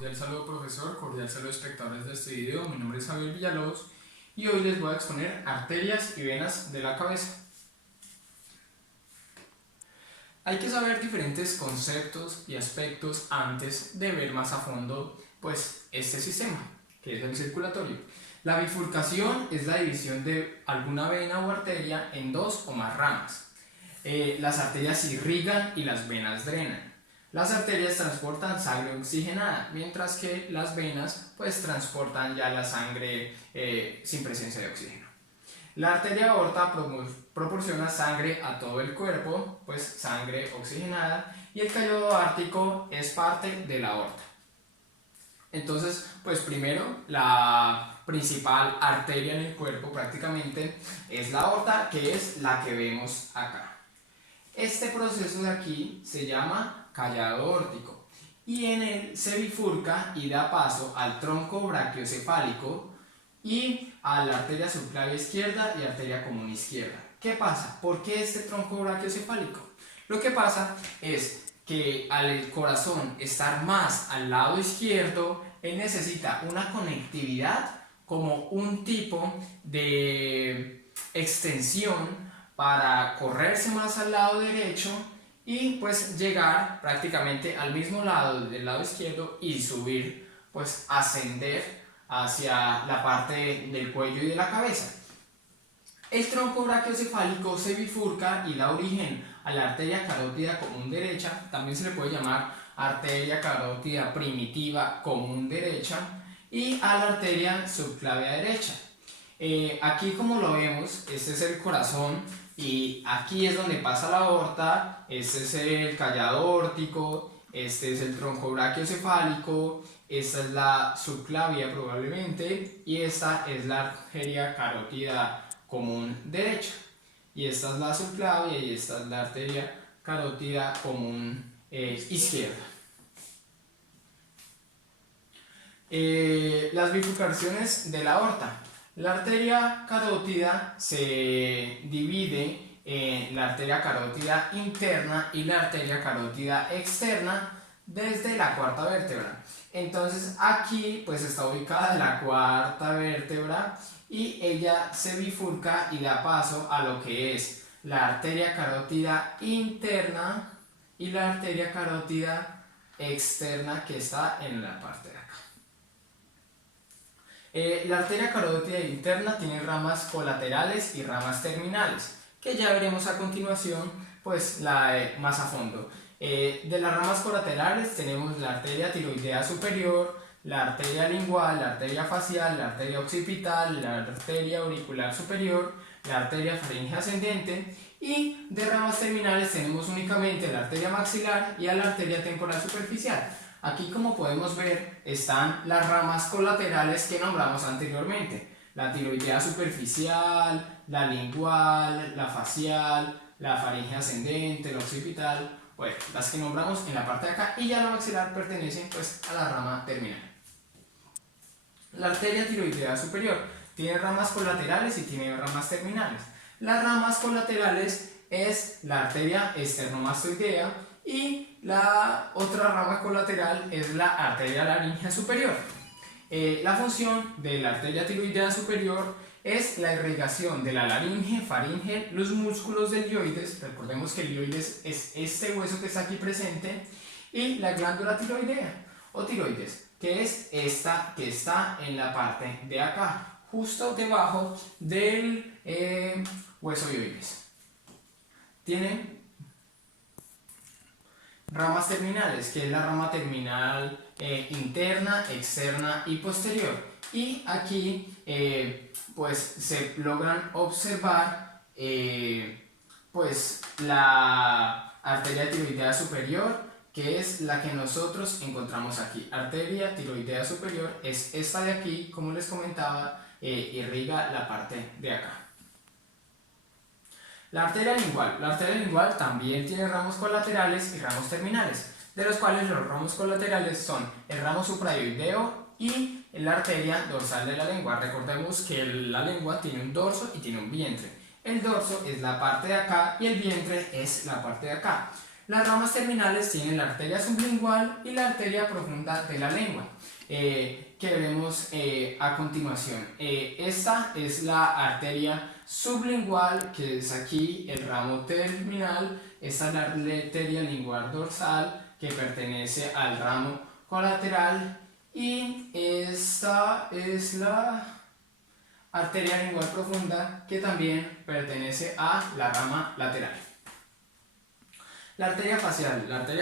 Cordial saludo profesor, cordial saludo espectadores de este video. Mi nombre es Javier Villalobos y hoy les voy a exponer arterias y venas de la cabeza. Hay que saber diferentes conceptos y aspectos antes de ver más a fondo pues este sistema, que es el circulatorio. La bifurcación es la división de alguna vena o arteria en dos o más ramas. Las arterias irrigan y las venas drenan. Las arterias transportan sangre oxigenada, mientras que las venas pues transportan ya la sangre sin presencia de oxígeno. La arteria aorta proporciona sangre a todo el cuerpo, pues sangre oxigenada, y el callado aórtico es parte de la aorta. Entonces, pues primero, la principal arteria en el cuerpo prácticamente es la aorta, que es la que vemos acá. Este proceso de aquí se llama callado aórtico y en él se bifurca y da paso al tronco brachiocefálico y a la arteria subclavia izquierda y arteria común izquierda. ¿Qué pasa? ¿Por qué este tronco brachiocefálico? Lo que pasa es que al corazón estar más al lado izquierdo, él necesita una conectividad como un tipo de extensión para correrse más al lado derecho y pues llegar prácticamente al mismo lado del lado izquierdo y subir, pues ascender hacia la parte del cuello y de la cabeza. El tronco brachiocefálico se bifurca y da origen a la arteria carótida común derecha, también se le puede llamar arteria carótida primitiva común derecha, y a la arteria subclavia derecha. Aquí, como lo vemos, este es el corazón y aquí es donde pasa la aorta. Este es el callado aórtico, este es el tronco brachiocefálico, esta es la subclavia probablemente y esta es la arteria carótida común derecha, y esta es la subclavia y esta es la arteria carótida común izquierda. Las bifurcaciones de la aorta. La arteria carótida se divide en la arteria carótida interna y la arteria carótida externa desde la cuarta vértebra. Entonces aquí pues está ubicada la cuarta vértebra y ella se bifurca y da paso a lo que es la arteria carótida interna y la arteria carótida externa, que está en la parte de acá. La arteria carótida interna tiene ramas colaterales y ramas terminales, que ya veremos a continuación pues más a fondo. De las ramas colaterales tenemos la arteria tiroidea superior, la arteria lingual, la arteria facial, la arteria occipital, la arteria auricular superior, la arteria faríngea ascendente, y de ramas terminales tenemos únicamente la arteria maxilar y a la arteria temporal superficial. Aquí, como podemos ver, están las ramas colaterales que nombramos anteriormente: la tiroidea superficial, la lingual, la facial, la faríngea ascendente, la occipital, bueno, las que nombramos en la parte de acá, y ya la maxilar pertenece pues a la rama terminal. La arteria tiroidea superior tiene ramas colaterales y tiene ramas terminales. Las ramas colaterales es la arteria esternomastoidea y la otra rama colateral es la arteria laríngea superior. La función de la arteria tiroidea superior es la irrigación de la laringe, faringe, los músculos del ilioides. Recordemos que el ilioides es este hueso que está aquí presente, y la glándula tiroidea o tiroides, que es esta que está en la parte de acá, justo debajo del hueso ilioides. Tiene ramas terminales, que es la rama terminal interna, externa y posterior. Y aquí pues se logran observar pues la arteria tiroidea superior, que es la que nosotros encontramos aquí. Arteria tiroidea superior es esta de aquí, como les comentaba, irriga la parte de acá. La arteria lingual también tiene ramos colaterales y ramos terminales, de los cuales los ramos colaterales son el ramo suprayoideo y la arteria dorsal de la lengua. Recordemos que la lengua tiene un dorso y tiene un vientre. El dorso es la parte de acá y el vientre es la parte de acá. Las ramas terminales tienen la arteria sublingual y la arteria profunda de la lengua, que veremos a continuación. Esta es la arteria sublingual, que es aquí el ramo terminal. Esta es la arteria lingual dorsal, que pertenece al ramo colateral, y esta es la arteria lingual profunda, que también pertenece a la rama lateral. La arteria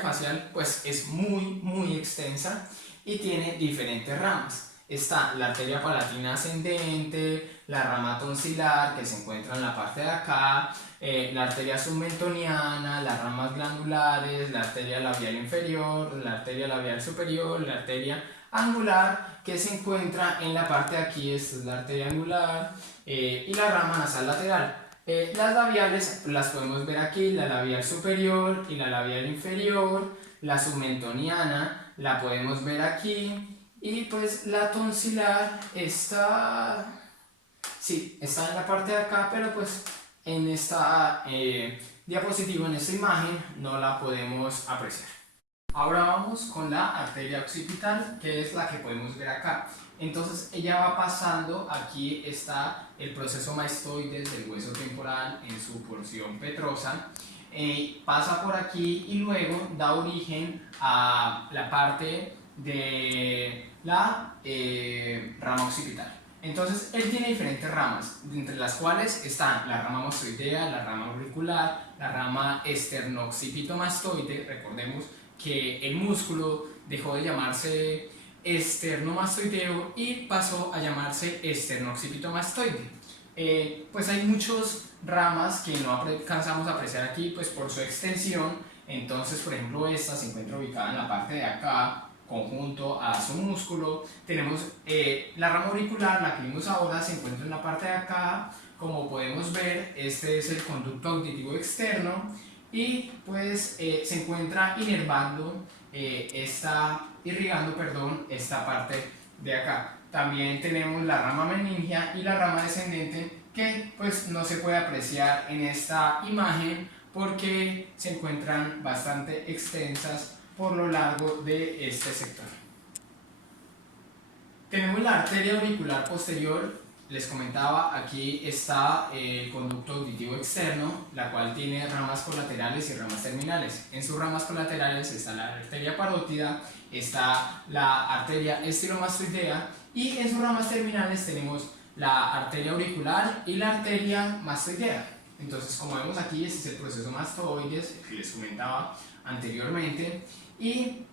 facial pues es muy extensa y tiene diferentes ramas. Está la arteria palatina ascendente, la rama tonsilar, que se encuentra en la parte de acá, la arteria submentoniana, las ramas glandulares, la arteria labial inferior, la arteria labial superior, la arteria angular, que se encuentra en la parte de aquí. Esta es la arteria angular, y la rama nasal lateral. Las labiales las podemos ver aquí, la labial superior y la labial inferior. La submentoniana la podemos ver aquí, y pues la tonsilar está en la parte de acá, pero pues en esta diapositiva, en esta imagen, no la podemos apreciar. Ahora vamos con la arteria occipital, que es la que podemos ver acá. Entonces ella va pasando, aquí está el proceso mastoides del hueso temporal en su porción petrosa, pasa por aquí y luego da origen a la parte de la rama occipital. Entonces él tiene diferentes ramas, entre las cuales están la rama mastoidea, la rama auricular, la rama esternoccipitomastoide. Recordemos que el músculo dejó de llamarse esternomastoideo y pasó a llamarse esternoccipitomastoide. Pues hay muchas ramas que no alcanzamos a apreciar aquí pues por su extensión. Entonces, por ejemplo, esta se encuentra ubicada en la parte de acá, conjunto a su músculo. Tenemos la rama auricular, la que vimos ahora, se encuentra en la parte de acá. Como podemos ver, este es el conducto auditivo externo, y pues se encuentra irrigando esta parte de acá. También tenemos la rama meningea y la rama descendente, que pues no se puede apreciar en esta imagen porque se encuentran bastante extensas por lo largo de este sector. Tenemos la arteria auricular posterior. Les comentaba, aquí está el conducto auditivo externo, la cual tiene ramas colaterales y ramas terminales. En sus ramas colaterales está la arteria parótida, está la arteria estilomastoidea, y en sus ramas terminales tenemos la arteria auricular y la arteria mastoidea. Entonces, como vemos aquí, este es el proceso mastoides que les comentaba anteriormente. Y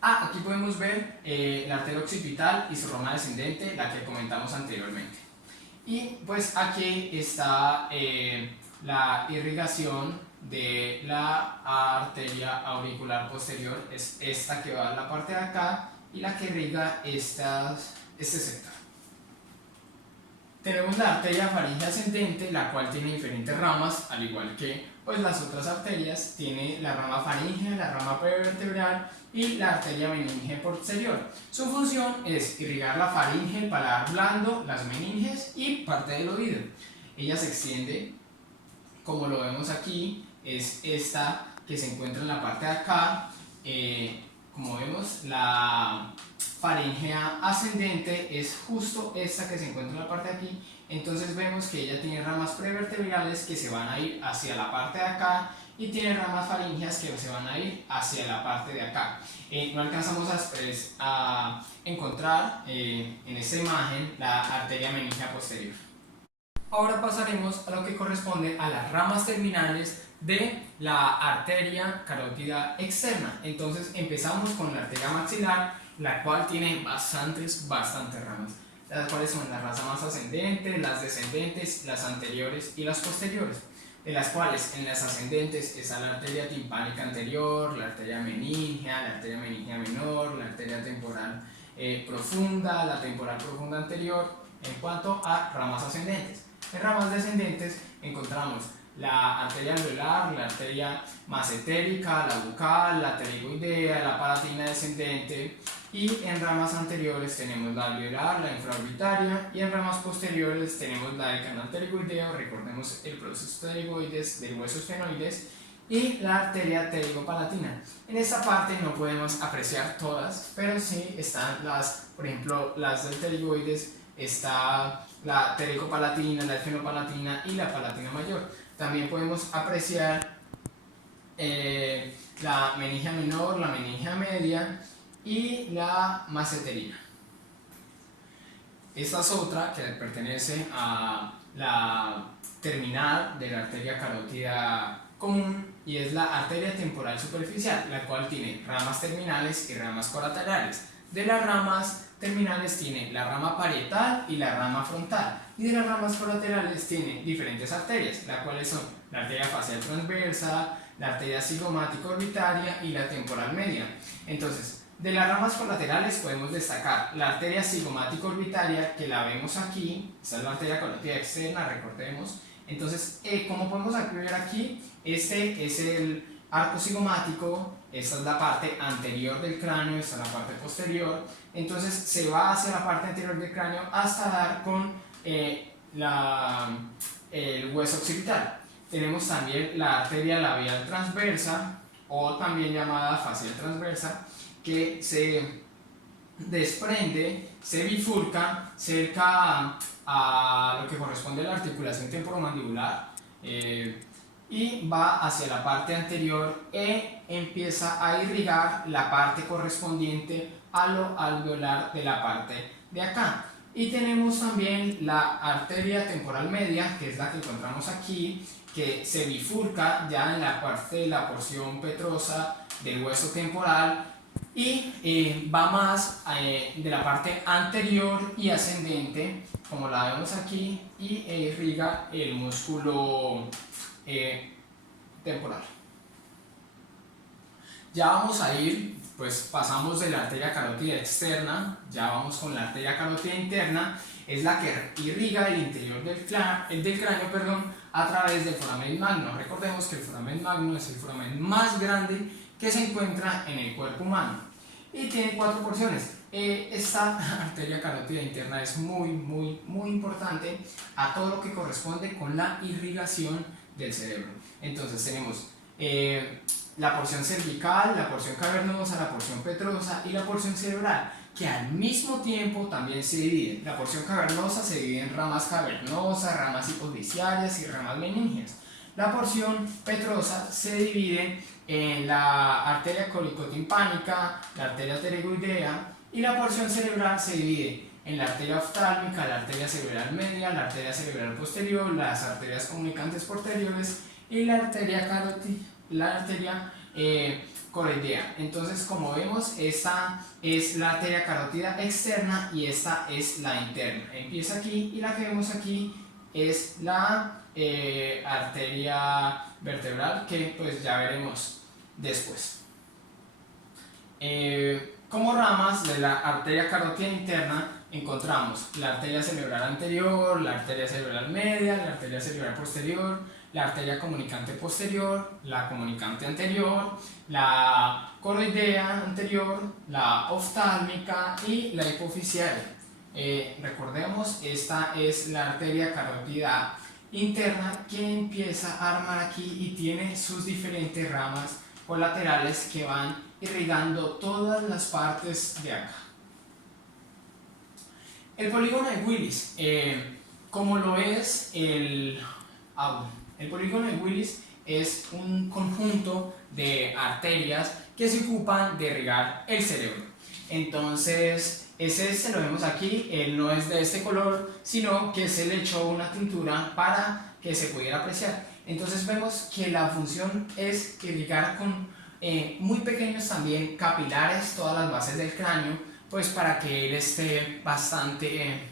aquí podemos ver la arteria occipital y su rama descendente, la que comentamos anteriormente. Y pues aquí está la irrigación de la arteria auricular posterior, es esta que va a la parte de acá y la que irriga este sector. Tenemos la arteria faríngea ascendente, la cual tiene diferentes ramas, al igual que pues las otras arterias. Tiene la rama faríngea, la rama prevertebral y la arteria meninge posterior. Su función es irrigar la faringe, el paladar blando, las meninges y parte del oído. Ella se extiende, como lo vemos aquí, es esta que se encuentra en la parte de acá. Como vemos, la faríngea ascendente es justo esta que se encuentra en la parte de aquí. Entonces vemos que ella tiene ramas prevertebrales que se van a ir hacia la parte de acá, y tiene ramas faríngeas que se van a ir hacia la parte de acá. No alcanzamos a encontrar en esta imagen la arteria meningea posterior. Ahora pasaremos a lo que corresponde a las ramas terminales de la arteria carótida externa. Entonces empezamos con la arteria maxilar, la cual tiene bastantes ramas, las cuales son las ramas ascendentes, las descendentes, las anteriores y las posteriores, de las cuales en las ascendentes está la arteria timpánica anterior, la arteria meningea, la arteria meningea menor, la arteria temporal profunda, la temporal profunda anterior, en cuanto a ramas ascendentes. En ramas descendentes encontramos la arteria alveolar, la arteria masentérica, la bucal, la pterigoidea, la palatina descendente, y en ramas anteriores tenemos la alveolar, la infraorbitaria, y en ramas posteriores tenemos la del canal pterigoideo. Recordemos el proceso pterigoides del hueso esfenoides, y la arteria pterigopalatina. En esta parte no podemos apreciar todas, pero sí están por ejemplo, las del pterigoides, está la pterigopalatina, la esfenopalatina y la palatina mayor. También podemos apreciar la meningia menor, la meningia media y la masseterina. Esta es otra que pertenece a la terminal de la arteria carótida común y es la arteria temporal superficial, la cual tiene ramas terminales y ramas colaterales. De las ramas terminales tiene la rama parietal y la rama frontal, y de las ramas colaterales tiene diferentes arterias, las cuales son la arteria facial transversa, la arteria cigomática orbitaria y la temporal media. Entonces, de las ramas colaterales podemos destacar la arteria cigomática orbitaria, que la vemos aquí, esta es la arteria carótida externa, recordemos. Entonces, como podemos ver aquí, este es el arco cigomático, esta es la parte anterior del cráneo, esta es la parte posterior. Entonces, se va hacia la parte anterior del cráneo hasta dar con el hueso occipital. Tenemos también la arteria labial transversa, o también llamada facial transversa, que se desprende, se bifurca cerca a lo que corresponde a la articulación temporomandibular y va hacia la parte anterior e empieza a irrigar la parte correspondiente a lo alveolar de la parte de acá. Y tenemos también la arteria temporal media, que es la que encontramos aquí, que se bifurca ya en la parte de la porción petrosa del hueso temporal y va más de la parte anterior y ascendente, como la vemos aquí, y irriga el músculo temporal. Ya vamos a ir, pues pasamos de la arteria carótida externa, ya vamos con la arteria carótida interna, es la que irriga el interior del cráneo, a través del foramen magno. Recordemos que el foramen magno es el foramen más grande que se encuentra en el cuerpo humano y tiene 4 porciones. Esta arteria carótida interna es muy importante a todo lo que corresponde con la irrigación del cerebro. Entonces tenemos la porción cervical, la porción cavernosa, la porción petrosa y la porción cerebral, que al mismo tiempo también se dividen. La porción cavernosa se divide en ramas cavernosas, ramas hipofisiarias y ramas meningias. La porción petrosa se divide en la arteria cólico-timpánica, la arteria pterygoidea, y la porción cerebral se divide en la arteria oftálmica, la arteria cerebral media, la arteria cerebral posterior, las arterias comunicantes posteriores y la arteria coroidea. Entonces, como vemos, esta es la arteria carótida externa y esta es la interna. Empieza aquí y la que vemos aquí es la arteria vertebral, que pues ya veremos después. Como ramas de la arteria carótida interna encontramos la arteria cerebral anterior, la arteria cerebral media, la arteria cerebral posterior, la arteria comunicante posterior, la comunicante anterior, la coroidea anterior, la oftálmica y la hipofisiaria. Recordemos, esta es la arteria carótida interna que empieza a armar aquí y tiene sus diferentes ramas colaterales que van irrigando todas las partes de acá. El polígono de Willis, como lo es el polígono de Willis, es un conjunto de arterias que se ocupan de irrigar el cerebro. Entonces, ese lo vemos aquí, él no es de este color, sino que se le echó una tintura para que se pudiera apreciar. Entonces vemos que la función es irrigar con muy pequeños también capilares todas las bases del cráneo, pues para que él esté bastante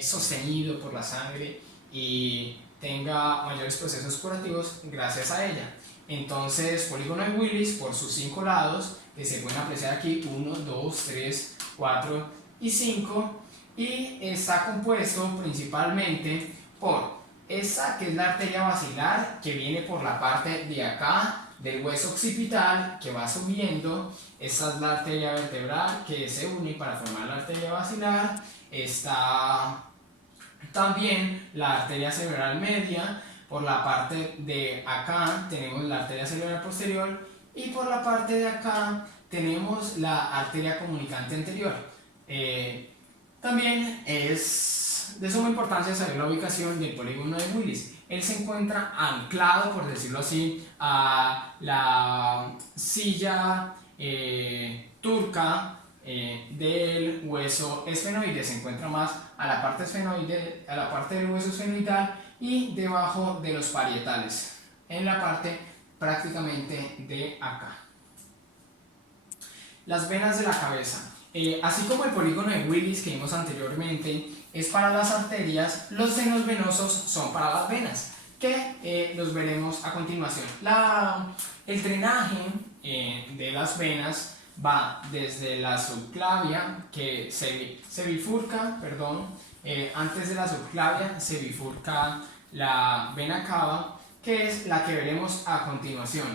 sostenido por la sangre y tenga mayores procesos curativos gracias a ella. Entonces, polígono de Willis, por sus 5 lados, que se pueden apreciar aquí, 1, 2, 3, 4 y 5, y está compuesto principalmente por esta, que es la arteria basilar, que viene por la parte de acá del hueso occipital, que va subiendo. Esta es la arteria vertebral, que se une para formar la arteria basilar. Está también la arteria cerebral media, por la parte de acá tenemos la arteria cerebral posterior y por la parte de acá tenemos la arteria comunicante anterior. También es de suma importancia saber la ubicación del polígono de Willis. Él se encuentra anclado, por decirlo así, a la silla turca del hueso esfenoide. Se encuentra más a la parte esfenoide, a la parte del hueso esfenoidal y debajo de los parietales, en la parte prácticamente de acá. Las venas de la cabeza. Así como el polígono de Willis que vimos anteriormente es para las arterias, los senos venosos son para las venas, que los veremos a continuación. El drenaje de las venas va desde la subclavia, que se bifurca, antes de la subclavia se bifurca la vena cava, que es la que veremos a continuación.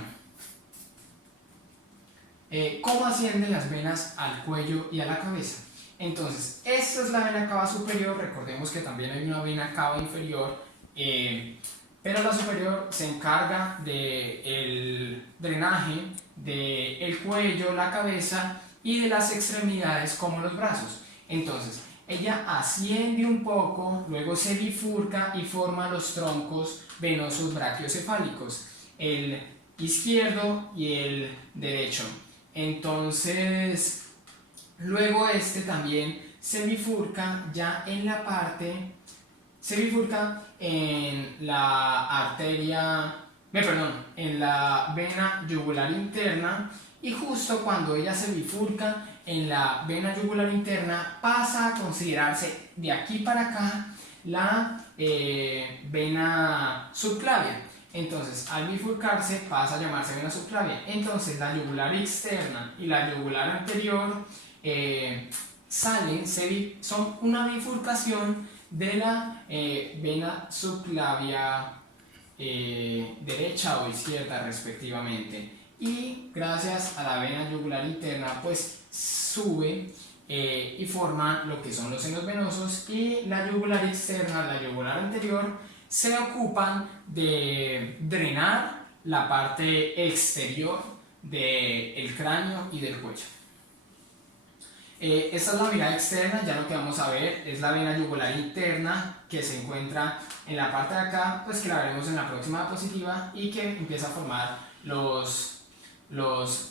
¿Cómo ascienden las venas al cuello y a la cabeza? Entonces, esta es la vena cava superior. Recordemos que también hay una vena cava inferior, pero la superior se encarga del drenaje del cuello, la cabeza y de las extremidades como los brazos. Entonces, ella asciende un poco, luego se bifurca y forma los troncos venosos brachiocefálicos, el izquierdo y el derecho. Entonces, luego este también se bifurca ya en la parte, se bifurca en la arteria, en la vena yugular interna, y justo cuando ella se bifurca en la vena yugular interna pasa a considerarse de aquí para acá la vena subclavia. Entonces, al bifurcarse pasa a llamarse vena subclavia. Entonces, la yugular externa y la yugular anterior son una bifurcación de la vena subclavia derecha o izquierda respectivamente. Y gracias a la vena yugular interna, pues sube y forma lo que son los senos venosos, y la yugular externa, la yugular anterior, se ocupan de drenar la parte exterior del cráneo y del cuello. Esta es la mirada externa. Ya lo que vamos a ver es la vena yugular interna, que se encuentra en la parte de acá, pues que la veremos en la próxima diapositiva, y que empieza a formar los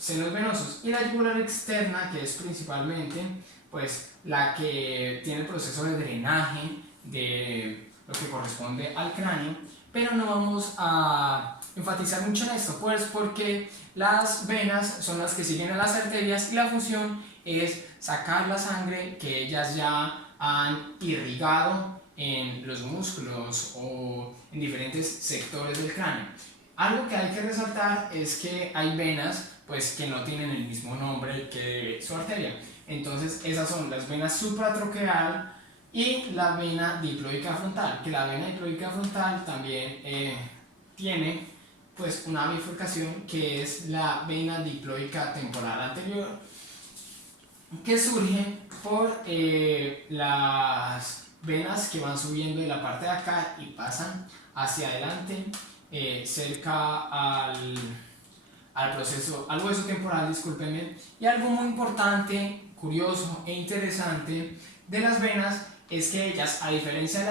senos venosos. Y la yugular externa, que es principalmente pues la que tiene el proceso de drenaje de lo que corresponde al cráneo, pero no vamos a enfatizar mucho en esto, pues porque las venas son las que siguen a las arterias y la función es sacar la sangre que ellas ya han irrigado en los músculos o en diferentes sectores del cráneo. Algo que hay que resaltar es que hay venas pues que no tienen el mismo nombre que su arteria. Entonces esas son las venas supratroqueal y la vena diploica frontal, que la vena diploica frontal también tiene pues una bifurcación, que es la vena diploica temporal anterior, que surge por las venas que van subiendo de la parte de acá y pasan hacia adelante cerca al hueso temporal, discúlpenme. Y algo muy importante, curioso e interesante de las venas es que ellas, a diferencia de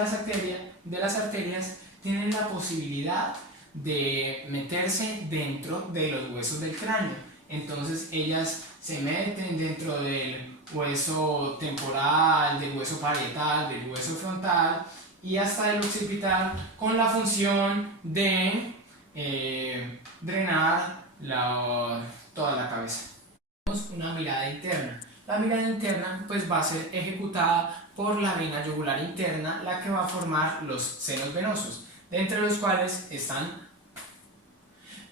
las arterias, tienen la posibilidad de meterse dentro de los huesos del cráneo. Entonces ellas se meten dentro del hueso temporal, del hueso parietal, del hueso frontal y hasta del occipital, con la función de drenar toda la cabeza. Tenemos una mirada interna. La mirada interna pues va a ser ejecutada por la vena yugular interna, la que va a formar los senos venosos, de entre los cuales están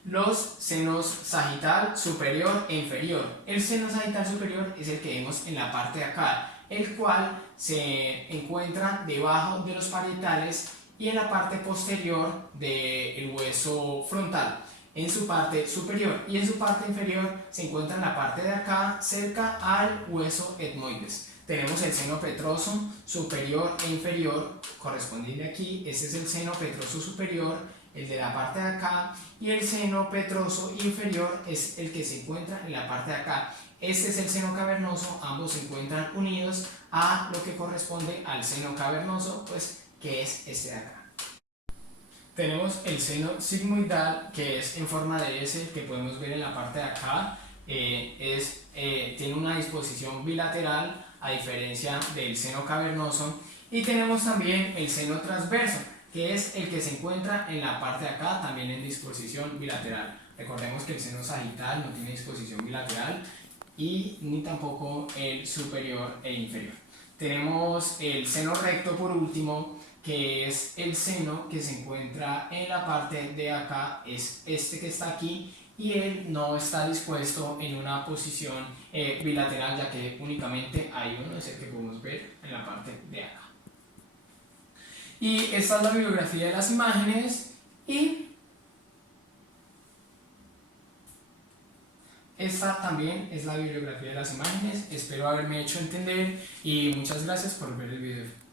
los senos sagital superior e inferior. El seno sagital superior es el que vemos en la parte de acá, el cual se encuentra debajo de los parietales y en la parte posterior del hueso frontal, en su parte superior, y en su parte inferior se encuentra en la parte de acá, cerca al hueso etmoides. Tenemos el seno petroso superior e inferior correspondiente aquí. Este es el seno petroso superior el de la parte de acá, y el seno petroso inferior es el que se encuentra en la parte de acá. Este es el seno cavernoso, ambos se encuentran unidos a lo que corresponde al seno cavernoso, pues que es este de acá. Tenemos el seno sigmoidal, que es en forma de S, que podemos ver en la parte de acá. Tiene una disposición bilateral a diferencia del seno cavernoso, y tenemos también el seno transverso, que es el que se encuentra en la parte de acá, también en disposición bilateral. Recordemos que el seno sagital no tiene disposición bilateral y ni tampoco el superior e inferior. Tenemos el seno recto por último, que es el seno que se encuentra en la parte de acá, es este que está aquí, y él no está dispuesto en una posición bilateral, ya que únicamente hay uno, es el que podemos ver en la parte de acá. Y esta es la bibliografía de las imágenes, y esta también es la bibliografía de las imágenes. Espero haberme hecho entender y muchas gracias por ver el video.